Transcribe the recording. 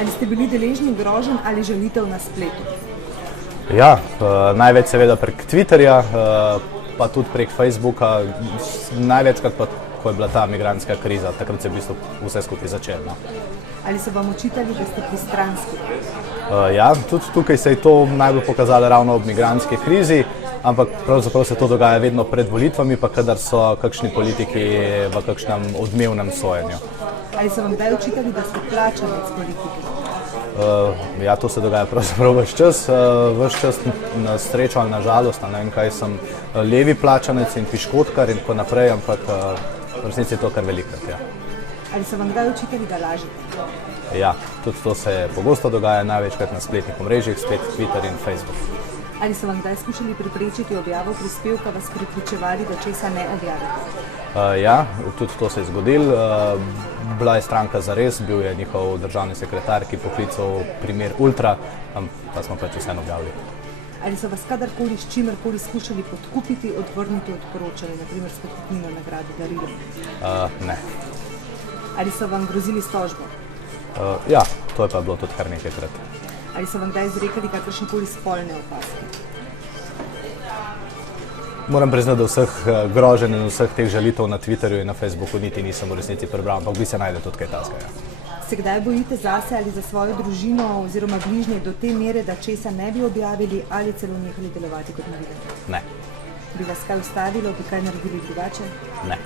Ali ste bili deležni groženj ali žalitev na spletu? Ja, največ seveda prek Twitterja, pa tudi prek Facebooka, največkrat pa, ko je bila ta migrantska kriza, takrat se je v bistvu vse skupaj začelo. Ali so vam očitali, da ste pristranski? Ja, tudi tukaj se je to najbolj pokazalo ravno ob migrantski krizi, ampak pravzaprav se to dogaja vedno pred volitvami, pa kadar so kakšni politiki v kakšnem odmevnem sojenju. Ali so vam kdaj očitali, da ste plačanec politike? Ja, to se dogaja pravzaprav ves čas na srečo ali na žalost, ne vem kaj, sem levi plačanec in piškotkar in tako naprej, ampak v resnici je to kar velikrat, ja. Ali so vam kdaj očitali, da lažete? Ja, tudi to se pogosto dogaja, največkrat na spletnih omrežjih, spet Twitter in Facebook. Ali so vam kdaj skušali preprečiti objavo prispevka, vas prepričevali, da česa ne objavite? Ja, tudi to se je zgodilo. Bila je stranka Zares, bil je njihov državni sekretar, ki poklical primer Ultra, pa smo pač vseeno objavili. Ali so vas kadarkoli s čimerkoli skušali podkupiti, odvrniti od poročanja, naprimer s podkupnino, nagrado, darilo? Ne. Ali so vam grozili s tožbo? Ja, to je pa bilo tudi kar nekajkrat. Ali so vam kdaj izrekali kakršnekoli spolne opazke? Moram priznati, da vseh groženj in vseh teh žalitev na Twitterju in na Facebooku niti nisem v resnici prebral, ampak bi se najde tudi kaj takega. Se kdaj bojite zase ali za svojo družino oziroma bližnje do te mere, da česa ne bi objavili ali celo nehali delovati kot novinarji? Ne. Bi vas kaj ustavilo, bi kaj naredili drugače? Ne.